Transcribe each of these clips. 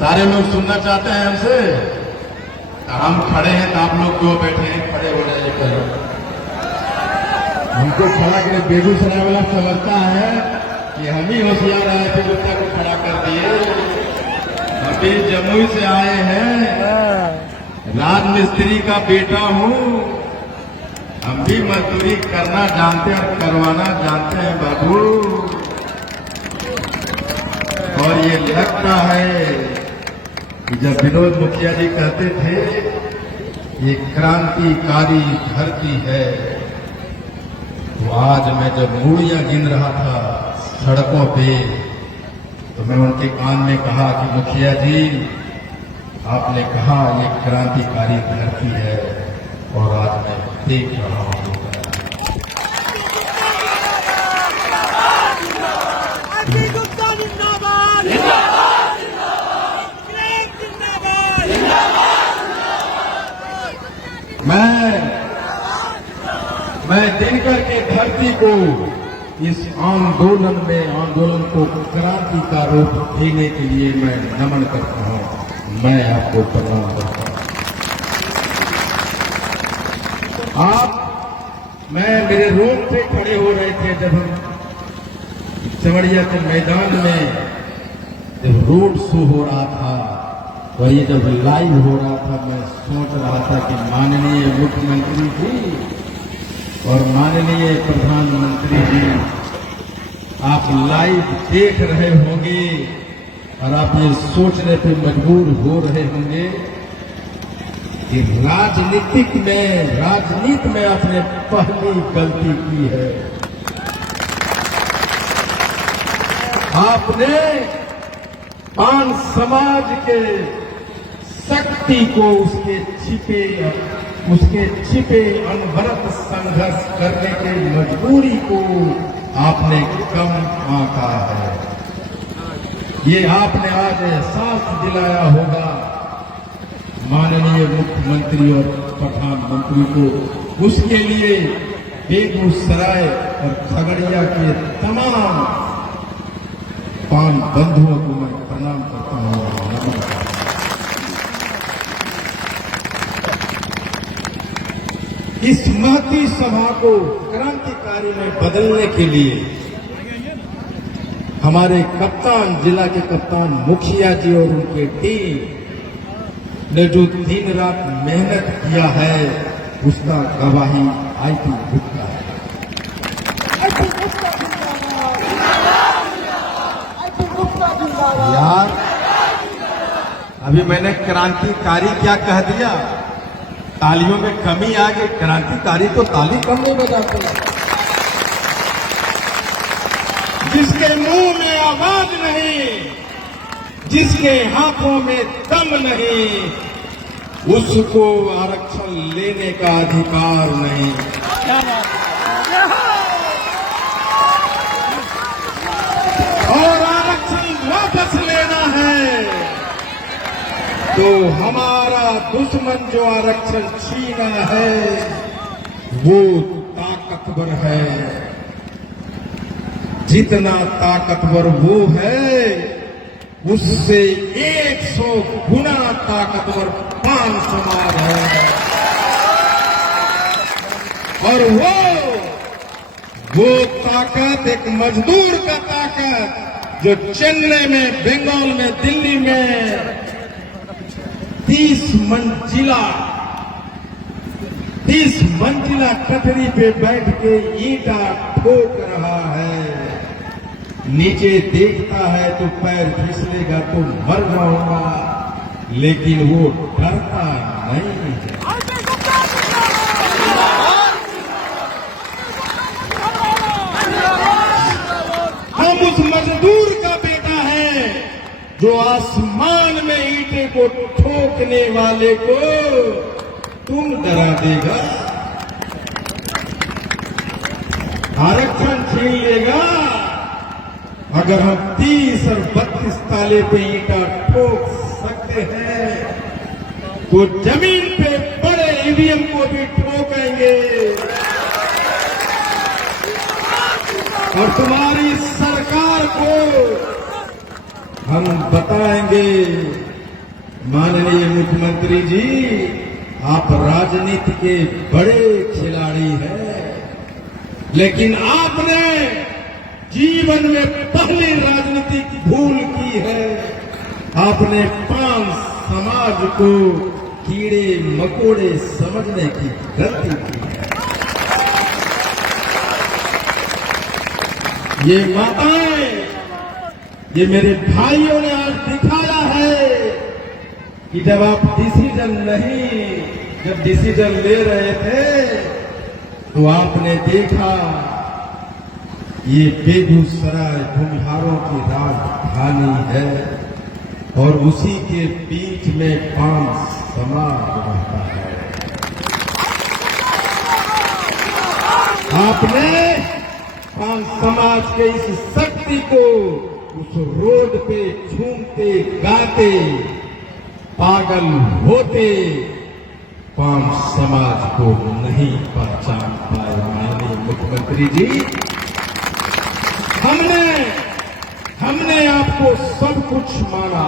सारे लोग सुनना चाहते हैं हमसे, तो हम खड़े हैं तो आप लोग क्यों बैठे हैं? खड़े हो जाइए पहले। हमको खड़ा करे बेगूसराय वाला समझता है कि हम ही होशियार आए थे, गुप्ता को खड़ा कर दिए। अभी जमुई से आए हैं, राजमिस्त्री का बेटा हूँ, हम भी मजदूरी करना जानते हैं और करवाना जानते हैं बाबू। और ये लगता है कि जब विनोद मुखिया जी कहते थे ये क्रांतिकारी धरती है, तो आज मैं जब मूड़ियां गिन रहा था सड़कों पे, तो मैं उनके कान में कहा कि मुखिया जी, आपने कहा ये क्रांतिकारी धरती है, और आज मैं देख रहा हूं। मैं दिनकर के धरती को इस आंदोलन को क्रांति का रूप देने के लिए मैं नमन करता हूं। मैं आपको प्रणाम करता हूं। मैं मेरे रोड पे खड़े हो रहे थे जब हम चवड़िया के मैदान में जब रोड शो हो रहा था, और ये जब लाइव हो रहा था, मैं सोच रहा था कि माननीय मुख्यमंत्री जी और माननीय प्रधानमंत्री जी, आप लाइव देख रहे होंगे और आप ये सोचने पे मजबूर हो रहे होंगे कि राजनीति में आपने पहली गलती की है। आपने पान समाज के शक्ति को उसके छिपे अनवरत संघर्ष करने की मजबूरी को आपने कम आंका है। ये आपने आज एहसास दिलाया होगा माननीय मुख्यमंत्री और प्रधानमंत्री को। उसके लिए बेगूसराय और खगड़िया के तमाम पान बंधुओं को मैं प्रणाम करता हूँ। इस महती सभा को क्रांतिकारी में बदलने के लिए हमारे कप्तान, जिला के कप्तान मुखिया जी और उनके टीम ने जो दिन रात मेहनत किया है, उसका गवाही आईटी गुप्ता है। यार, अभी मैंने क्रांतिकारी क्या कह दिया? तालियों में कमी आ गई। क्रांतिकारी तो ताली कम नहीं बजाते। जिसके मुंह में आवाज नहीं, जिसके हाथों में दम नहीं, उसको आरक्षण लेने का अधिकार नहीं। और आरक्षण वापस लेना है तो हमारा दुश्मन जो आरक्षण छीना है वो ताकतवर है। जितना ताकतवर वो है, उससे 100 गुना ताकतवर पान समाज है। और वो ताकत एक मजदूर का ताकत जो चेन्नई में, बंगाल में, दिल्ली में 30 मंजिला कटरी पे बैठ के ईंटा ठोक रहा है। नीचे देखता है तो पैर फिसलेगा तो मर जाऊंगा, लेकिन वो डरता नहीं है। हम उस मजदूर का बेटा है जो आसमान में ईंटे को ठोकने वाले को तुम डरा देगा, आरक्षण छीन लेगा। अगर हम 30 और 32 ताले पे ईंटा ठोक सकते हैं तो जमीन पे बड़े ईवीएम को भी ठोकेंगे। और तुम्हारी सरकार को हम बताएंगे माननीय मुख्यमंत्री जी, आप राजनीति के बड़े खिलाड़ी हैं, लेकिन आपने जीवन में पहली राजनीतिक भूल की है। आपने 5 समाज को कीड़े मकोड़े समझने की गलती की है। ये माताएं, ये मेरे भाइयों ने आज दिखाया है कि जब आप जब डिसीजन ले रहे थे तो आपने देखा ये बेगूसराय भूमिहारों की राजधानी है और उसी के बीच में 5 समाज रहता है। आपने 5 समाज के इस शक्ति को उस रोड पे झूमते गाते पागल होते 5 समाज को नहीं पहचान पाए। माननीय मुख्यमंत्री जी, हमने आपको सब कुछ माना।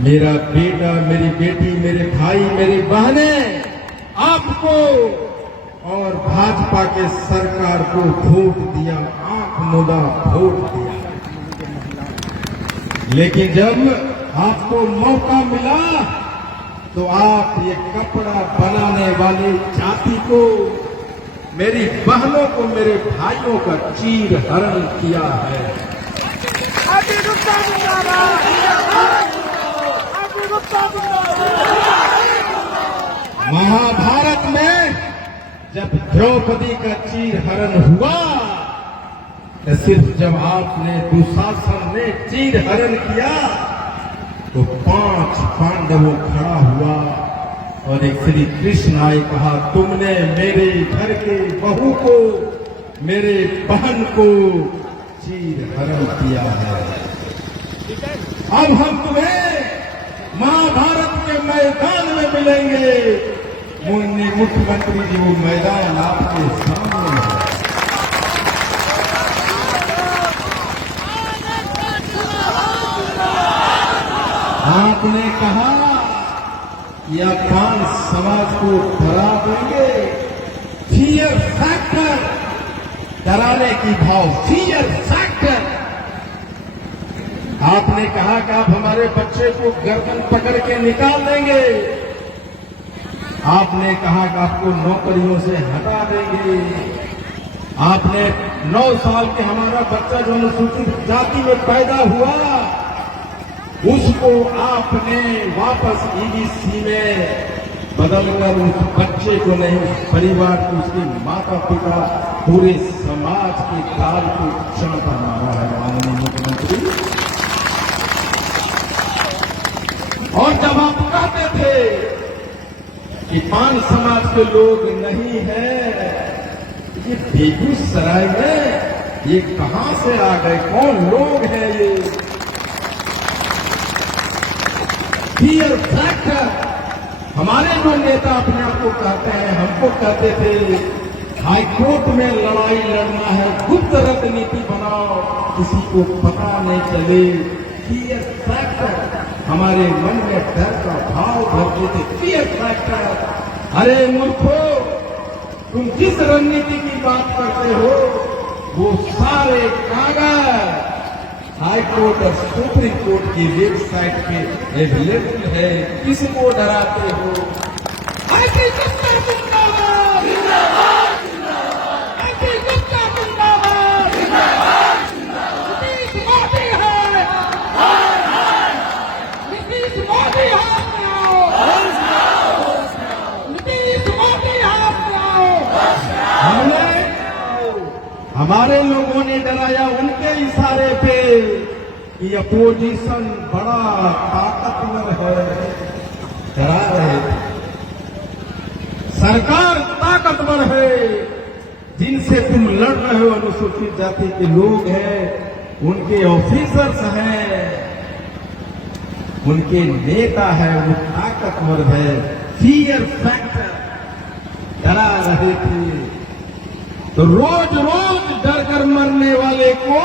मेरा बेटा, मेरी बेटी, मेरे भाई, मेरी बहनें आपको और भाजपा के सरकार को वोट दिया, आंख मूंदा वोट दिया। लेकिन जब आपको मौका मिला तो आप ये कपड़ा बनाने वाली जाति को, मेरी बहनों को, मेरे भाइयों का चीर हरण किया है। महाभारत में जब द्रौपदी का चीर हरण हुआ तो सिर्फ जब आपने दुशासन ने चीर हरण किया तो 5 पांडवों खड़ा हुआ और एक श्री कृष्ण आए, कहा तुमने मेरे घर के बहू को, मेरे बहन को चीर हरण किया है। अब हम तुम्हें महाभारत के मैदान में मिलेंगे। मुख्यमंत्री जी, वो मैदान आपके सामने है। आपने कहा या 5 समाज को डरा देंगे, फियर फैक्टर, डराने की भाव, फियर फैक्टर। आपने कहा कि आप हमारे बच्चे को गर्दन पकड़ के निकाल देंगे। आपने कहा कि आपको नौकरियों से हटा देंगे। आपने 9 साल के हमारा बच्चा जो अनुसूचित जाति में पैदा हुआ उसको आपने वापस ईबीसी में बदलकर उस बच्चे को नहीं, उस परिवार को, उसके माता पिता, पूरे समाज के काल को चांटा मारा है। माननीय मुख्यमंत्री, और जब आप कहते थे कि 5 समाज के लोग नहीं है, ये बेगूसराय में ये कहां से आ गए? कौन लोग हैं ये? Fear factor. हमारे जो नेता अपने आप को कहते हैं, हमको कहते थे हाईकोर्ट में लड़ाई लड़ना है, गुप्त रणनीति बनाओ, किसी को पता नहीं चले। फियर फैक्टर हमारे मन में डर का भाव भरते थे। Fear factor. अरे मूर्खो, तुम जिस रणनीति की बात करते हो वो सारे कागज हाईकोर्ट और सुप्रीम कोर्ट की वेबसाइट पे अवेलेबल है। किसको डराते हो? हमारे लोगों ने डराया उनके इशारे पे कि अपोजिशन बड़ा ताकतवर है, डरा रहे थे। सरकार ताकतवर है, जिनसे तुम लड़ रहे हो अनुसूचित जाति के लोग हैं, उनके ऑफिसर्स हैं, उनके नेता है, वो ताकतवर है। फियर फैक्टर, डरा रहे थे। तो रोज रोज डर कर मरने वाले को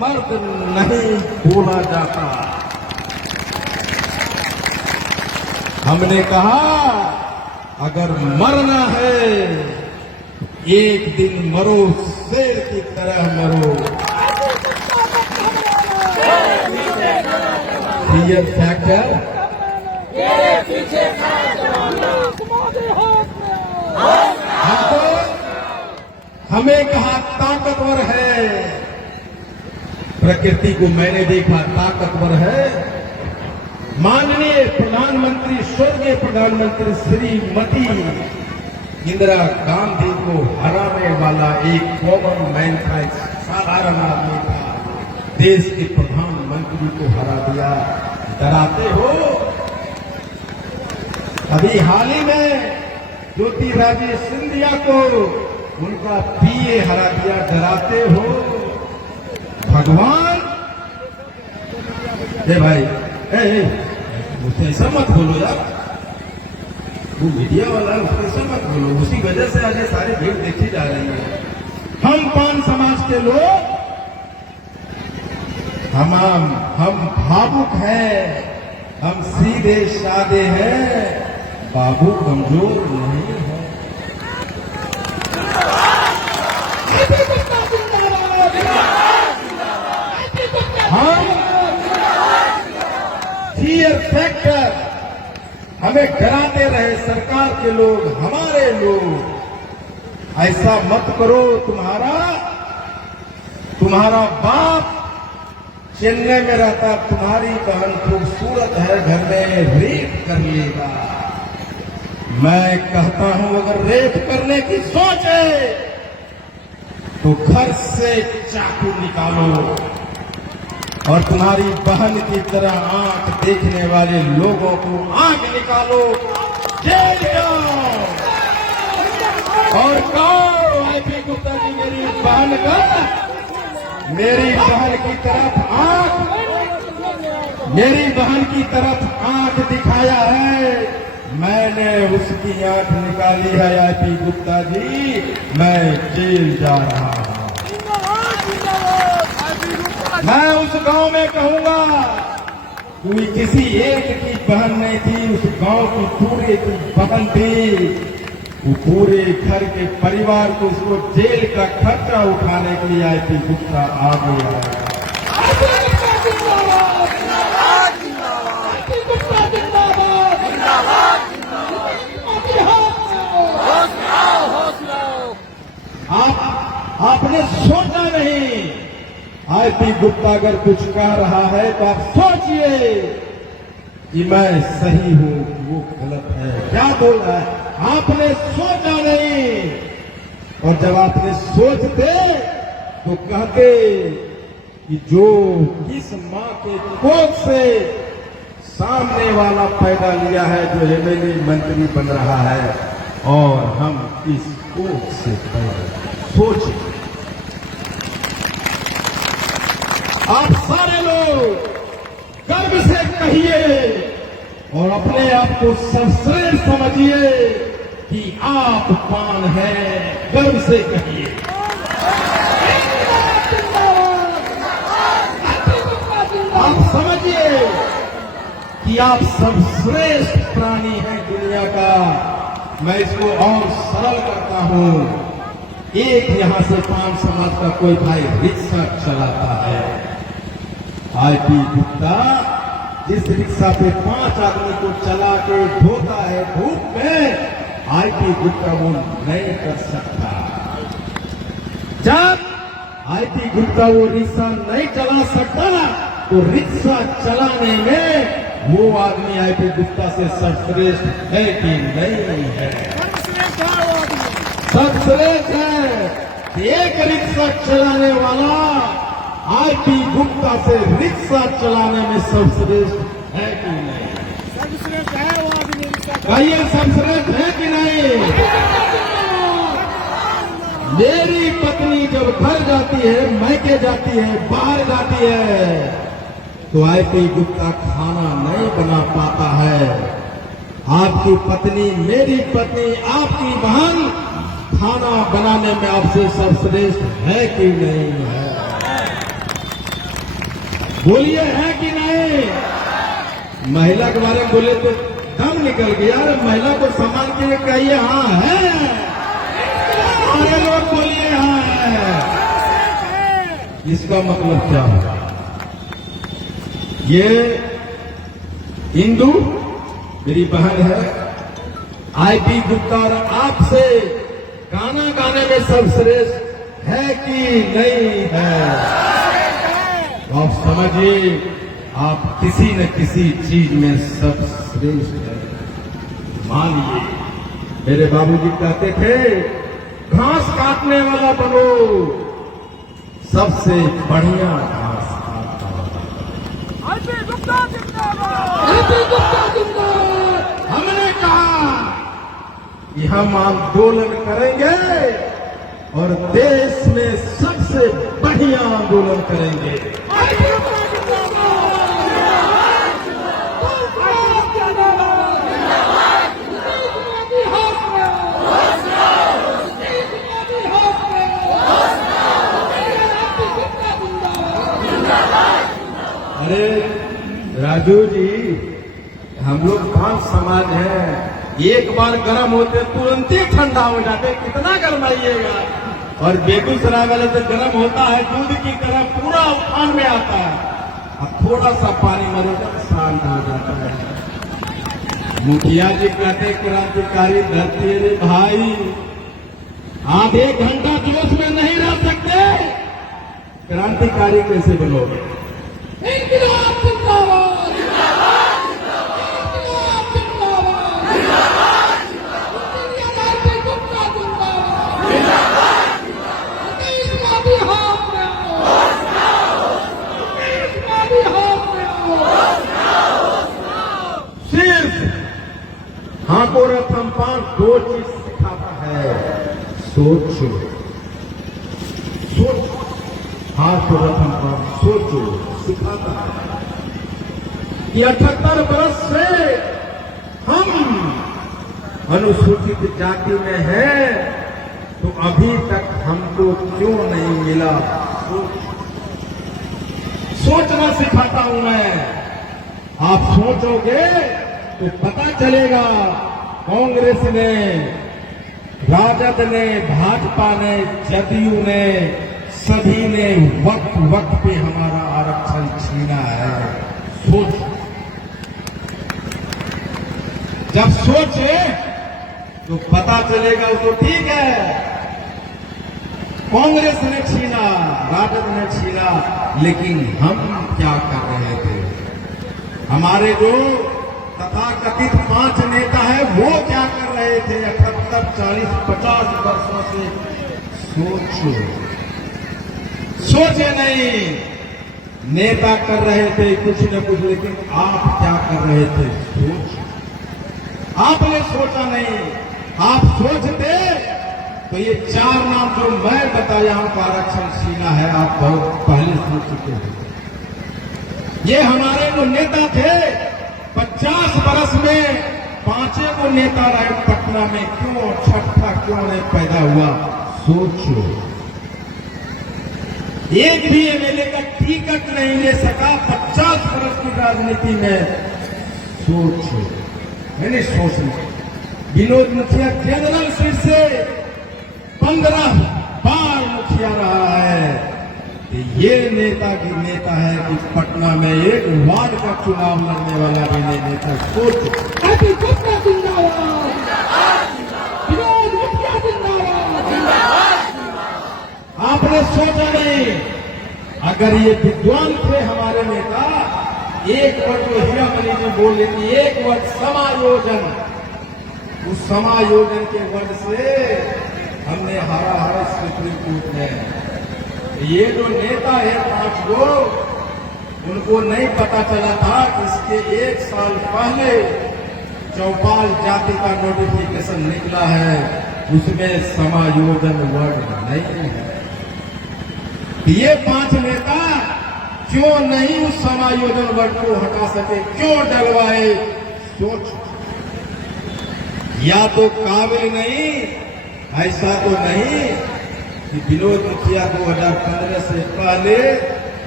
मर्द नहीं बोला जाता। हमने कहा अगर मरना है एक दिन मरो, शेर की तरह मरो। फियर फैक्टर हमको, हमें कहा ताकतवर है। प्रकृति को मैंने देखा ताकतवर है। माननीय प्रधानमंत्री, स्वर्गीय प्रधानमंत्री श्रीमती इंदिरा गांधी को हराने वाला एक कॉमन मैन था, एक साधारण आदमी था। देश के प्रधानमंत्री को हरा दिया। डराते हो? अभी हाल ही में ज्योतिरादित्य सिंधिया को उनका पीए हरा दिया। डराते हो? भगवान भाई मुझसे ऐसा मत बोलो यार, वो मीडिया वाला उसको ऐसा मत बोलो। उसी वजह से आगे सारी भीड़ देखी जा रही है। हम पान समाज के लोग हम भावुक हैं, हम सीधे साधे हैं, बाबू कमजोर नहीं है। हम फियर फैक्टर, हमें डराते रहे सरकार के लोग, हमारे लोग। ऐसा मत करो। तुम्हारा बाप चेन्नई में रहता, तुम्हारी बहन खूबसूरत है, घर में रेप कर लेगा। मैं कहता हूं अगर रेप करने की सोच है तो घर से चाकू निकालो और तुम्हारी बहन की तरह आंख देखने वाले लोगों को आंख निकालो, जेल जाओ और कहो आईपी गुप्ता जी मेरी बहन का, मेरी बहन की तरफ आंख दिखाया है, मैंने उसकी आंख निकाली है। आईपी गुप्ता जी मैं जेल जा रहा हूं। मैं उस गांव में कहूंगा कोई किसी एक की बहन नहीं थी, उस गांव की पूरे की बहन थी। वो पूरे घर के परिवार को, उसको जेल का खर्चा उठाने के लिए आईपी गुप्ता आ गया। आपने सोचा नहीं, आईपी गुप्ता अगर कुछ कह रहा है तो आप सोचिए कि मैं सही हूं, वो गलत है, क्या बोल रहा है। आपने सोचा नहीं, और जब आपने सोचते तो कहते कि जो किस मां के कोख से सामने वाला पैदा लिया है, जो एमएलए मंत्री बन रहा है, और हम इस कोख से पैदा। सोचिए आप सारे लोग गर्व से कहिए और अपने आप को सर्वश्रेष्ठ समझिए कि आप कौन हैं। गर्व से कहिए। आप समझिए कि आप सर्वश्रेष्ठ प्राणी हैं दुनिया का। मैं इसको और सरल करता हूं। एक यहां से पान समाज का कोई भाई रिक्शा चलाता है, आईपी गुप्ता जिस रिक्शा पे 5 आदमी को चला के ढोता है धूप में, आईपी गुप्ता वो नहीं कर सकता। जब आईपी गुप्ता वो रिक्शा नहीं चला सकता तो रिक्शा चलाने में वो आदमी आईपी गुप्ता से सर्वश्रेष्ठ है कि नहीं है? सर्वश्रेष्ठ है। एक रिक्शा चलाने वाला आईपी गुप्ता से रिक्शा चलाने में सर्वश्रेष्ठ है कि नहीं? सर्वश्रेष्ठ है वो आदमी। कहिए सर्वश्रेष्ठ है कि नहीं? मेरी पत्नी जब घर जाती है, मैके जाती है, बाहर जाती है, तो आईपी गुप्ता खाना नहीं बना पाता है। आपकी पत्नी, मेरी पत्नी, आपकी बहन खाना बनाने में आपसे सर्वश्रेष्ठ है कि नहीं है? बोलिए है कि नहीं? महिला के बारे में बोले तो दम निकल गया। अरे महिला को सम्मान के लिए कहिए हाँ है, अरे लोग बोलिए हाँ है। इसका मतलब क्या है? ये हिंदू मेरी बहन है आईपी गुप्ता, और आपसे गाना गाने में सर्वश्रेष्ठ है कि नहीं है? आप समझिए, आप किसी न किसी चीज में सर्वश्रेष्ठ है। मानिए, मेरे बाबूजी कहते थे घास काटने वाला बनो, सबसे बढ़िया घास काटने वाला। आईपी गुप्ता जिंदाबाद। आईपी गुप्ता जिंदाबाद। हमने कहा कि हम आंदोलन करेंगे और देश में सबसे बढ़िया आंदोलन करेंगे। अरे राजू जी, हम लोग पांच समाज हैं, एक बार गर्म होते तुरंत ही ठंडा हो जाते, कितना गरमाइएगा। और बेगूसराय वाले तो गर्म होता है दूध की तरह, पूरा उफान में आता है, अब थोड़ा सा पानी मरेगा शांत हो जाता है। मुखिया जी कहते क्रांतिकारी धरती, रे भाई आप 1 घंटा जोश में नहीं रह सकते, क्रांतिकारी कैसे बनोगे? इंकलाब जिंदाबाद, इंकलाब जिंदाबाद, जिंदाबाद, आईपी गुप्ता जिंदाबाद, देशवादी हाथ में आओ, देशवादी हाथ में आओ। सिर्फ हाथों रथम पान 2 चीज सिखाता है, सोचो, सोचो, हाथ रथम पान सोचो सिखाता है कि 78 वर्ष से हम अनुसूचित जाति में हैं, तो अभी तक हमको क्यों नहीं मिला? सोचना सिखाता हूं मैं। आप सोचोगे तो पता चलेगा, कांग्रेस ने, राजद ने, भाजपा ने, जदयू ने, सभी ने वक्त वक्त पे हमारा आरक्षण छीना है। सोच, जब सोचे तो पता चलेगा। तो ठीक है, कांग्रेस ने छीना, राजद ने छीना, लेकिन हम क्या कर रहे थे? हमारे जो तथाकथित 5 नेता है वो क्या कर रहे थे 78, 40, 50 वर्षों से? सोचो, सोचे नहीं। नेता कर रहे थे कुछ न कुछ, लेकिन आप क्या कर रहे थे? सोच, आपने सोचा नहीं। आप सोचते तो ये 4 नाम जो मैं बताया हूं आरक्षण छीना है, आप बहुत पहले सोच चुके हैं। ये हमारे जो नेता थे 50 वर्ष में 5 को नेता रहे पटना में, क्यों छठा क्यों नहीं पैदा हुआ? सोचो, एक भी एमएलए का टिकट नहीं ले सका 50 वर्ष की राजनीति में। सोचो, मैंने सोचना। विनोद मुखिया जनरल सीट से 15 बार मुखिया रहा है। ये नेता की नेता है कि पटना में एक वार्ड का चुनाव लड़ने वाला भी नहीं नेता। सोचो, आईपी गुप्ता जिंदाबाद, विनोद मुखिया जिंदाबाद। आपने सोचा नहीं, अगर ये विद्वान थे हमारे नेता, एक वर्ड जो हीरामणि जी बोल लेती, एक वर्ड समायोजन, उस समायोजन के वर्ड से हमने हारा सुप्रीम कोर्ट में। ये जो नेता है 5 गो, उनको नहीं पता चला था कि इसके 1 साल पहले चौपाल जाति का नोटिफिकेशन निकला है, उसमें समायोजन वर्ड नहीं है। ये 5 नेता क्यों नहीं उस समायोजन वर्ड को हटा सके, क्यों डलवाए? सोच, या तो काबिल नहीं, ऐसा तो नहीं कि विनोद मुखिया 2015 से पहले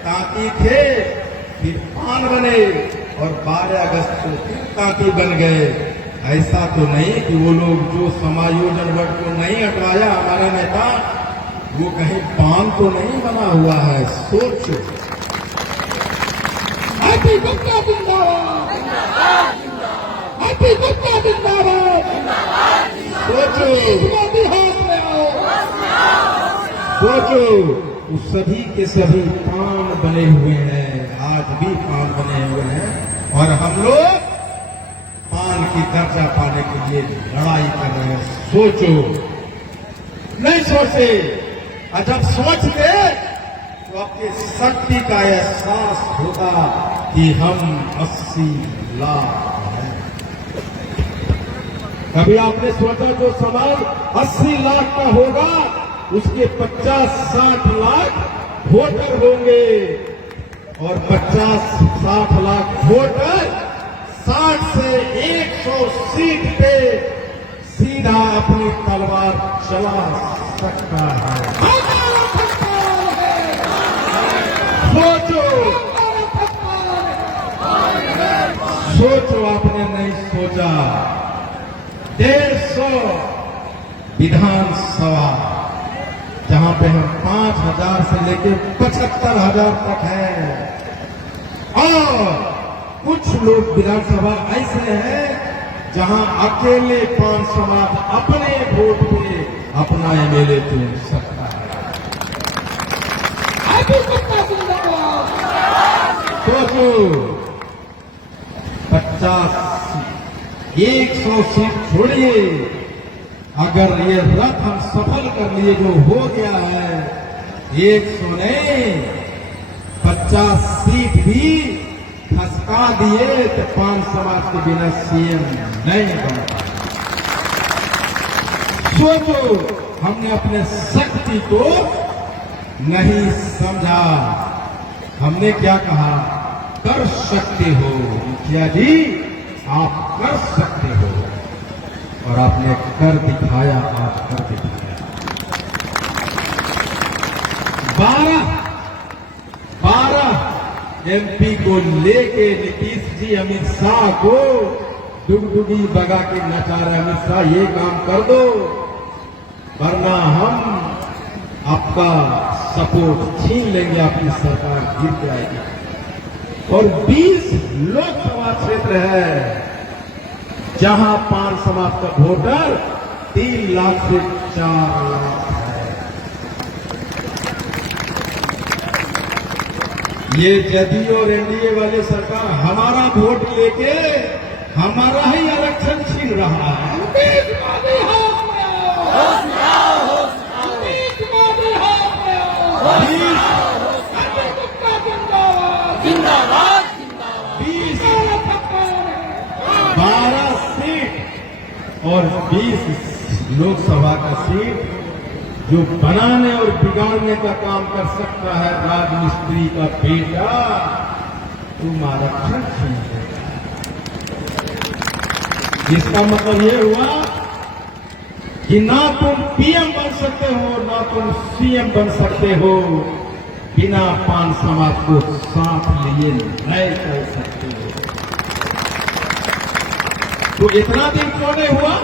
तांती थे, फिर पान बने और 12 अगस्त को फिर तांती बन गए। ऐसा तो नहीं कि वो लोग जो समायोजन वर्ग को नहीं हटाया हमारा नेता, वो कहीं पान तो नहीं बना हुआ है। सोचो। हैप्पी गुप्ता जिंदाबाद, हैप्पी गुप्ता जिंदाबाद, सोचो, मोदी हाथ में आओ, सोचो। वो सभी के सभी पान बने हुए हैं, आज भी पान बने हुए हैं, और हम लोग पान की दर्जा पाने के लिए लड़ाई कर रहे हैं। सोचो, नहीं सोचे, और जब सोचते तो आपके शक्ति का एहसास होता कि हम 80 लाख हैं। कभी आपने सोचा जो समाज 80 लाख का होगा उसके 50-60 लाख वोटर होंगे, और 50-60 लाख वोटर 60 से 100 सीट पे सीधा अपनी तलवार चला सकता है। सोचो, सोचो, आपने नहीं सोचा। 150 विधानसभा जहां पे हम 5,000 से लेकर 75,000 तक है, और कुछ लोग विधानसभा ऐसे हैं जहां अकेले 5 समाज अपने वोट पे अपना एमएलए चुन सकता है। हैप्पी गुप्ता जिंदाबाद, सोचो, 50, 100 सीट छोड़िए, अगर ये रथ हम सफल कर लिए जो हो गया है, 100 नहीं 50 सीट भी खसका दिए तो 5 समाज के बिना सीएम नहीं बनता। सोचो, हमने अपने शक्ति को नहीं समझा। हमने क्या कहा? कर सकते हो मुखिया जी, आप कर सकते हो, और आपने कर दिखाया, आज कर दिखाया। 12 एमपी को लेके नीतीश जी अमित शाह को डुगडुगी बगा के नचा रहे। अमित शाह ये काम कर दो, वरना हम आपका सपोर्ट छीन लेंगे, आपकी सरकार गिर जाएगी। और 20 लोकसभा क्षेत्र है जहां 5 समाज का वोटर 3 लाख से 4 लाख है। ये जदयू और एनडीए वाले सरकार हमारा वोट लेके हमारा ही इलेक्शन छीन रहा है। मोदी हाथ में आओ, मोदी हाथ में आओ, हैप्पी गुप्ता जिंदाबाद, जिंदाबाद, 12 सीट और 20 लोकसभा का सीट जो बनाने और बिगाड़ने का काम कर सकता है राजमिस्त्री का बेटा, तुम आरक्षण छीन लेगा। इसका मतलब ये हुआ कि ना तुम पीएम बन सकते हो, ना तुम सीएम बन सकते हो, बिना 5 समाज को साथ लिए नहीं कर सकते हो। तो इतना दिन क्यों नहीं हुआ?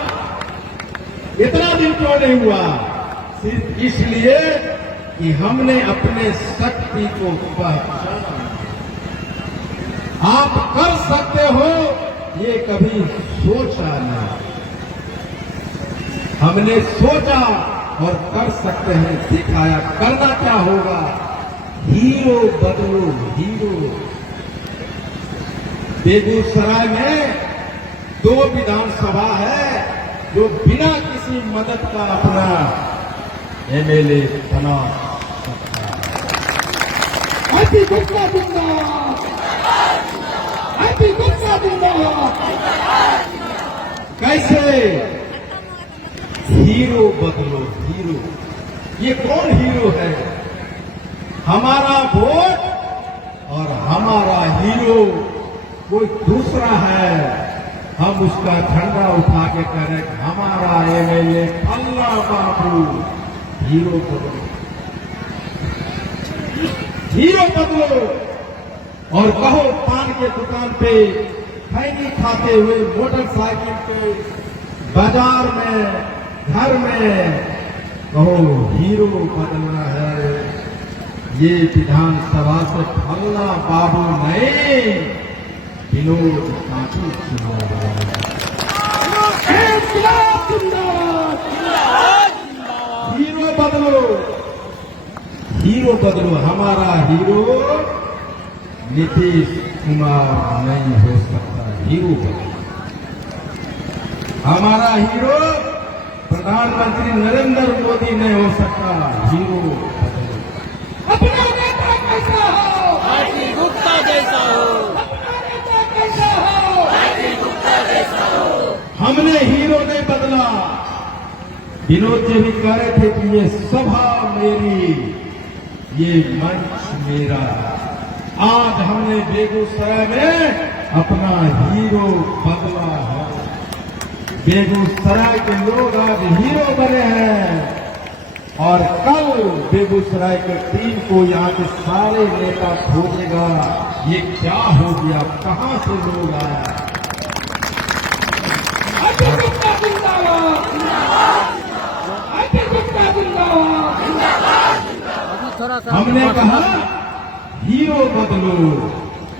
इतना दिन क्यों नहीं हुआ? सिर्फ इसलिए कि हमने अपने शक्ति को पहचाना। आप कर सकते हो ये कभी सोचा नहीं, हमने सोचा और कर सकते हैं, दिखाया। करना क्या होगा? हीरो बदलो हीरो। बेगूसराय में 2 विधानसभा है जो बिना किसी मदद का अपना एमएलए बना सकता है। हैप्पी गुप्ता जिंदाबाद, हैप्पी गुप्ता जिंदाबाद। कैसे? हीरो बदलो हीरो। ये कौन हीरो है? हमारा वोट और हमारा हीरो कोई दूसरा है। हम उसका झंडा उठा के करें हमारा एमएलए फल्ला बाबू। हीरो बदलो, हीरो बदलो। और कहो पान के दुकान पे खैनी खाते हुए मोटरसाइकिल पे बाजार में, घर में कहो हीरो बदलना है, ये विधानसभा से फलना बाबू नहीं, विनोद कांटी चुनाव है। इंकलाब जिंदाबाद, हीरो बदलो, हीरो बदलो। हमारा हीरो नीतीश कुमार नहीं हो सकता, हीरो बदलो। हमारा हीरो प्रधानमंत्री नरेंद्र मोदी नहीं हो सकता, हीरो बदलो। अपना नेता कैसा हो, आरती गुप्ता जैसा हो, अपना नेता कैसा हो, आरती गुप्ता जैसा हो। हमने हीरो नहीं बदला। विनोद जी भी कह रहे थे कि ये सभा मेरी, ये मंच मेरा। आज हमने बेगूसराय में अपना हीरो बदला है। बेगूसराय के लोग आज हीरो बने हैं और कल बेगूसराय के टीम को यहाँ के सारे नेता खोजेगा, ये क्या हो गया, कहां से लोग आया। आरती गुप्ता जिंदाबाद, आरती गुप्ता जिंदाबाद, हमने कहा हीरो बदलो।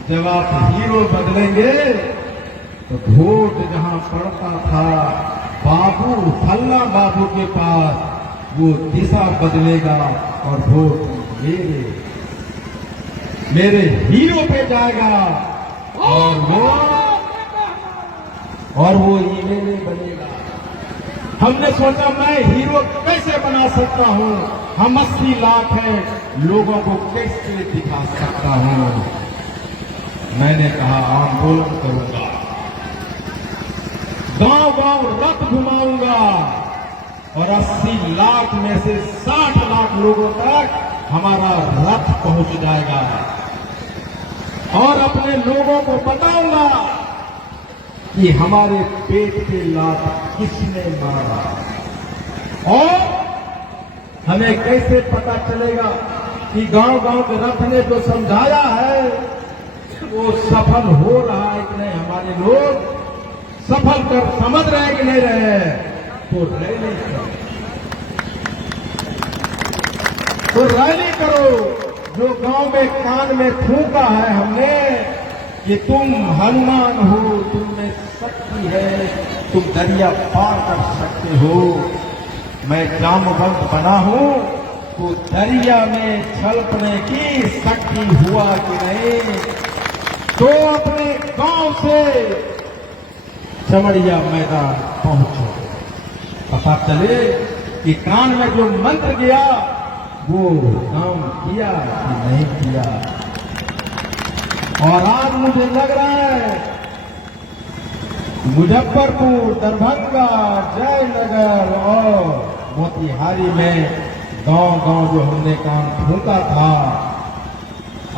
जब आप हीरो बदलेंगे तो वोट जहां पड़ता था बाबू, फल्ला बाबू के पास, वो दिशा बदलेगा और वोट मेरे हीरो पे जाएगा और वो ईमेले बनेगा। हमने सोचा मैं हीरो कैसे बना सकता हूं, हम 80 लाख हैं, लोगों को कैसे दिखा सकता हूं। मैंने कहा आंदोलन करूंगा, गांव गांव रथ घुमाऊंगा और 80 लाख में से 60 लाख लोगों तक हमारा रथ पहुंच जाएगा और अपने लोगों को बताऊंगा कि हमारे पेट के लात किसने मारा। और हमें कैसे पता चलेगा कि गांव गांव के रथ ने जो समझाया है वो सफल हो रहा है कि नहीं, हमारे लोग सफल कर समझ रहे हैं कि नहीं रहे। तो रैली करो, तो रैली करो। जो गांव में कान में फूंका है हमने कि तुम हनुमान हो, तुम में शक्ति है, तुम दरिया पार कर सकते हो। मैं जामवंत बना हूं तो दरिया में छलकने की शक्ति हुआ कि नहीं। तो अपने गांव से चमड़िया मैदान पहुंचो, पता चले कि कान में जो मंत्र गया वो काम किया कि नहीं किया। और आज मुझे लग रहा है मुजफ्फरपुर, दरभंगा, जयनगर और मोतिहारी में गांव गांव जो हमने काम फूंका था,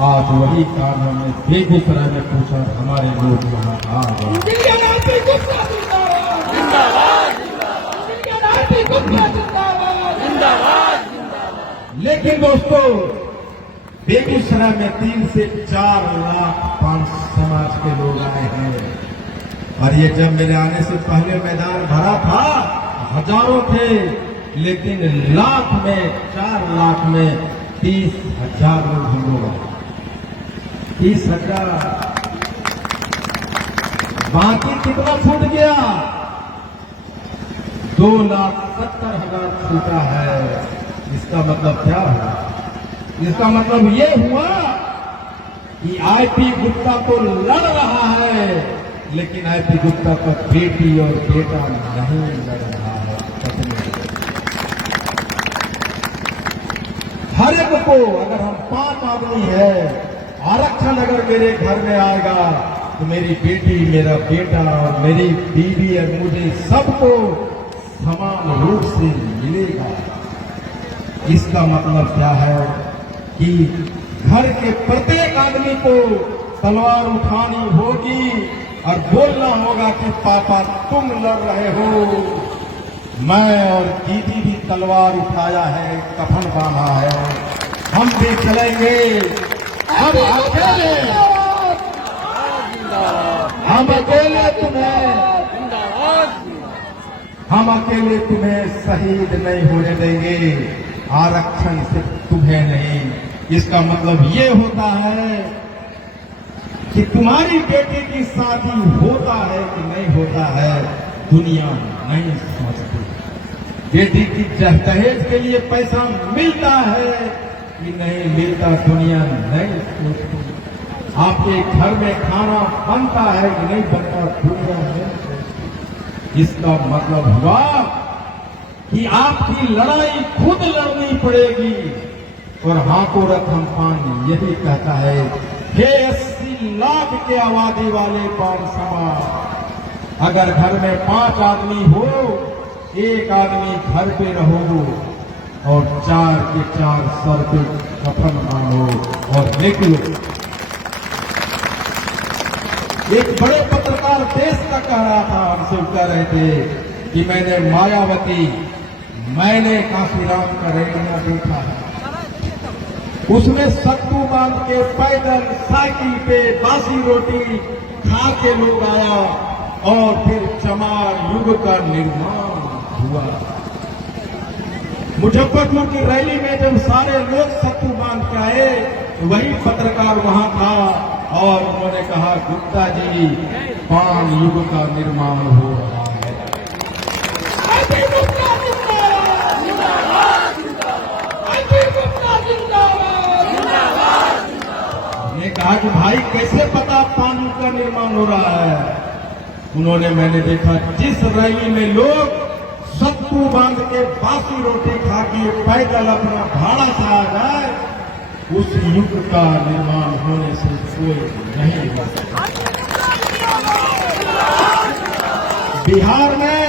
आज वही काम हमने बेगूसराय में पूछा, हमारे लोग वहां आ गए। इंडियन आरती गुप्ता जिंदाबाद, जिंदाबाद जिंदाबाद इंडियन आरती गुप्ता जिंदाबाद, जिंदाबाद। लेकिन दोस्तों बेगूसराय में 3 से 4 लाख 5 समाज के लोग आए हैं और ये जब मेरे आने से पहले मैदान भरा था, हजारों थे, लेकिन लाख में 4 लाख में 30,000 लोग हम लोग आए। 30,000। बाकी कितना छूट गया? 2,70,000 छूटा है। इसका मतलब क्या हुआ? इसका मतलब ये हुआ कि आईपी गुप्ता तो लड़ रहा है, लेकिन आईपी गुप्ता का बेटी और बेटा नहीं लड़ रहा है। हर एक को, अगर हम 5 आदमी है, आरक्षण अगर मेरे घर में आएगा तो मेरी बेटी, मेरा बेटा और मेरी बीवी और मुझे सबको समान रूप से मिलेगा। इसका मतलब क्या है कि घर के प्रत्येक आदमी को तलवार उठानी होगी और बोलना होगा कि पापा तुम लड़ रहे हो, मैं और दीदी भी तलवार उठाया है, कफन बांधा है, हम भी चलेंगे। हम अकेले हम अकेले तुम्हें जिंदाबाद हम अकेले तुम्हें शहीद नहीं होने देंगे, आरक्षण सिर्फ तुम्हें नहीं। इसका मतलब ये होता है कि तुम्हारी बेटी की शादी होता है कि नहीं होता है, दुनिया नहीं समझती। बेटी की दहेज के लिए पैसा मिलता है कि नहीं मिलता, दुनिया नहीं सोचती। आपके घर में खाना बनता है कि नहीं बनता, दुनिया नहीं सोचती। इसका मतलब हुआ कि आपकी लड़ाई खुद लड़नी पड़ेगी। और हाथों रकम पानी यही कहता है, हे 80 लाख के आबादी वाले पान समाज, अगर घर में 5 आदमी हो, एक आदमी घर पे रहो और 4 के 4 सर पे कफन मानो और निकलो। एक बड़े पत्रकार देश का कह रहा था, हमसे कह रहे थे कि मैंने मायावती, मैंने काशीराम का रैलियां देखा है, उसमें सत्तू बांध के पैदल साइकिल पे बासी रोटी खा के लोग आया और फिर चमार युग का निर्माण हुआ। मुजफ्फरपुर की रैली में जब सारे लोग सत्तू बांध के आए, वही पत्रकार वहां था और उन्होंने कहा, गुप्ता जी, पान युग का निर्माण हो रहा है। अजय गुप्ता जिंदाबाद, अजय गुप्ता जिंदाबाद। ने कहा कि भाई कैसे पता पान युग का निर्माण हो रहा है? उन्होंने, मैंने देखा जिस रैली में लोग सत्तू बांध के बासी रोटी खा के पैदल अपना भाड़ा से आ जाए, उस युग का निर्माण होने से कोई नहीं हो सकता। बिहार में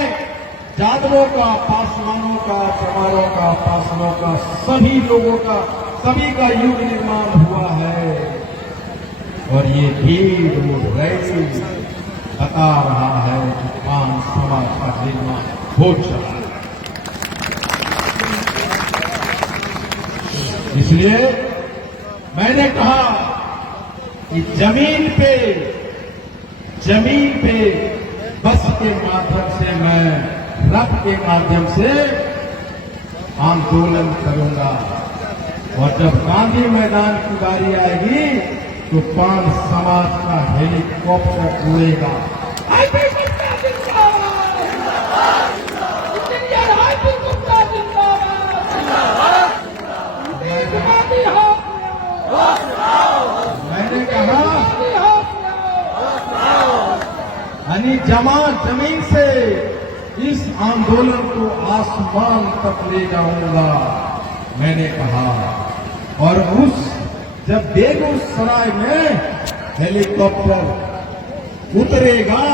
यादवों का, पासवानों का, चमारों का, पासवानों का, सभी लोगों का, सभी का युग निर्माण हुआ है। और ये भीड़ वो रैली बता रहा है कि पान समाज का निर्माण हो चला है। इसलिए मैंने कहा कि जमीन पे बस के माध्यम से, मैं रथ के माध्यम से आंदोलन करूंगा। और जब गांधी मैदान की बारी आएगी तो पान समाज का हेलीकॉप्टर उड़ेगा। अजय गुप्ता जिंदाबाद, इंजीनियर अजय गुप्ता जिंदाबाद। देशवादी हाथ मैंने कहा, यानी जमीन से इस आंदोलन को आसमान तक ले जाऊंगा, मैंने कहा। और जब बेगूसराय में हेलीकॉप्टर उतरेगा,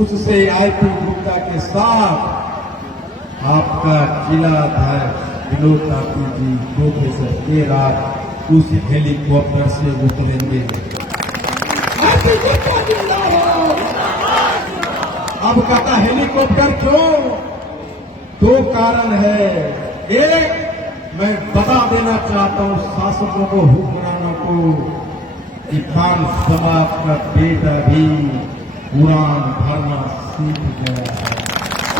उससे आईपी गुप्ता के साथ आपका जिला अध्यक्ष विनोद तापी जी, प्रोफेसर के रात उस हेलीकॉप्टर से उतरेंगे। अजय गुप्ता जिंदाबाद। अब कहता हेलीकॉप्टर क्यों? 2 कारण है। एक, मैं बता देना चाहता हूं शासकों को, हुक्मरानों को, कि पान समाज का बेटा भी कुरान भरना सीख गया है।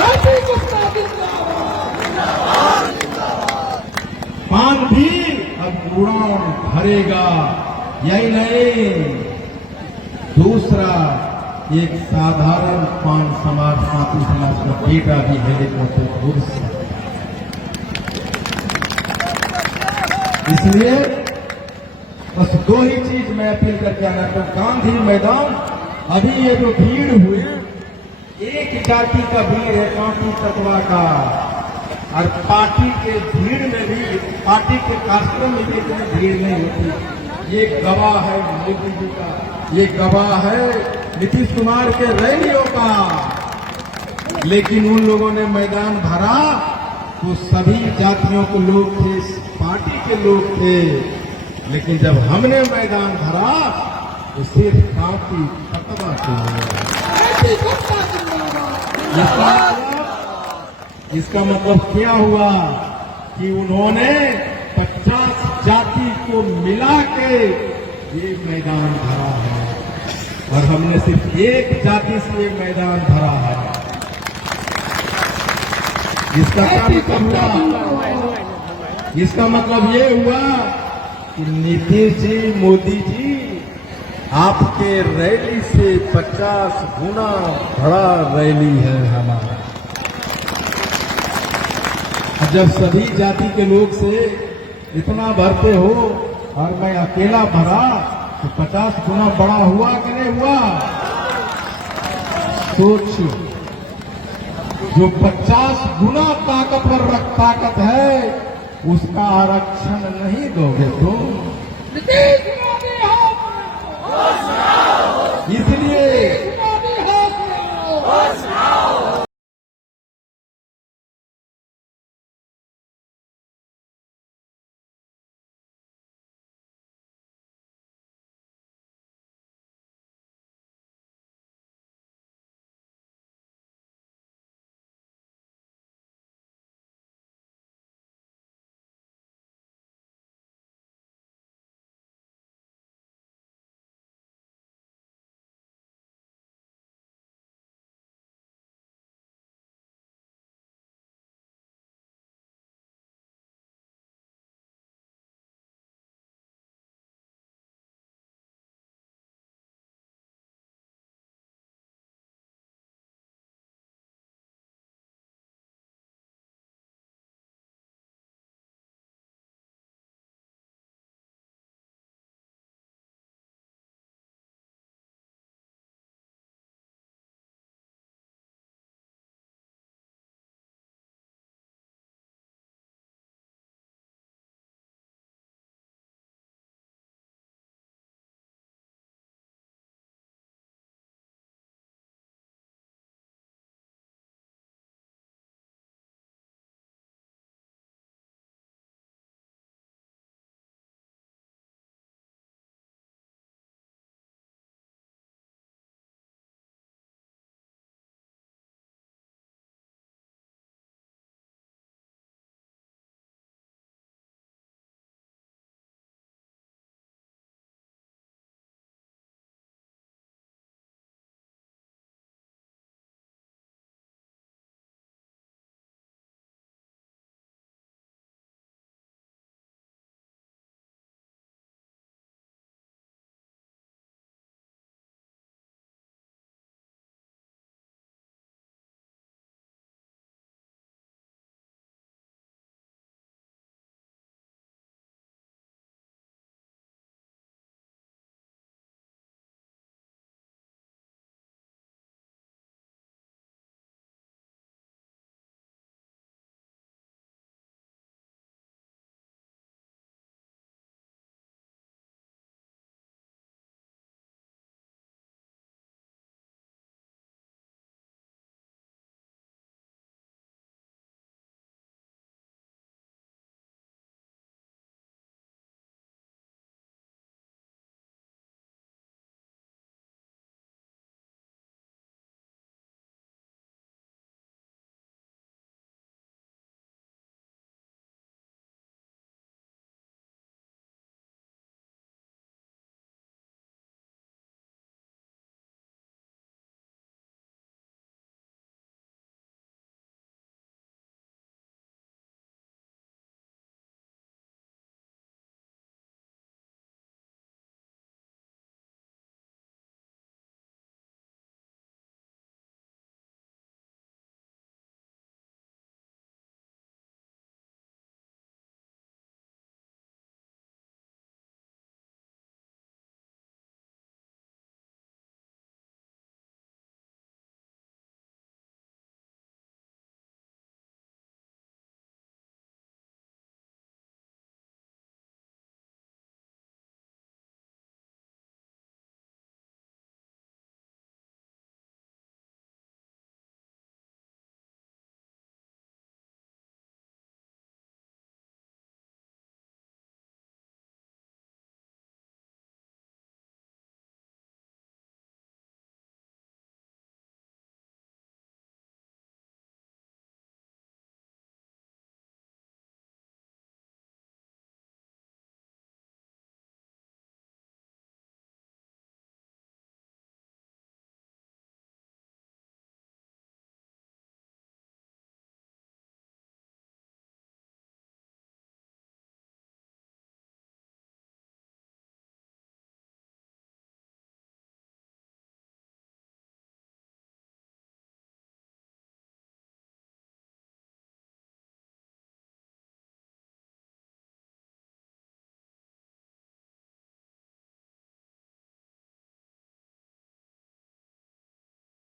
अजय गुप्ता जिंदाबाद। पान भी अब कुरान भरेगा। यही नहीं, दूसरा, एक साधारण पान समाज, साथी समाज का बेटा भी हेलीकॉप्टर उड़ सकता है। इसलिए बस 2 ही चीज मैं अपील करके आना तो गांधी मैदान, अभी ये जो भीड़ हुई, एक जाति का भीड़ है, पार्टी तत्वा का, और पार्टी के भीड़ में भी, पार्टी के कार्यक्रम में भी इतनी भीड़ नहीं होती। ये गवाह है मोदी जी का, ये गवाह है नीतीश कुमार के रैलियों का। लेकिन उन लोगों ने मैदान भरा तो सभी जातियों के लोग थे, पार्टी के लोग थे। लेकिन जब हमने मैदान भरा तो सिर्फ पार्टी तत्वा के लोग। अजय गुप्ता जिंदाबाद। इसका मतलब क्या हुआ कि उन्होंने 50 जाति को मिला के ये मैदान भरा है। और हमने सिर्फ एक जाति से ये मैदान भरा है। इसका क्या मतलब हुआ? इसका मतलब ये हुआ कि नीतीश जी, मोदी जी, आपके रैली से 50 गुना बड़ा रैली है हमारा। जब सभी जाति के लोग से इतना भरते हो और मैं अकेला भरा तो 50 गुना बड़ा हुआ कि नहीं हुआ? सोचो, जो 50 गुना ताकतवर ताकत है उसका आरक्षण नहीं दोगे तो नीतीश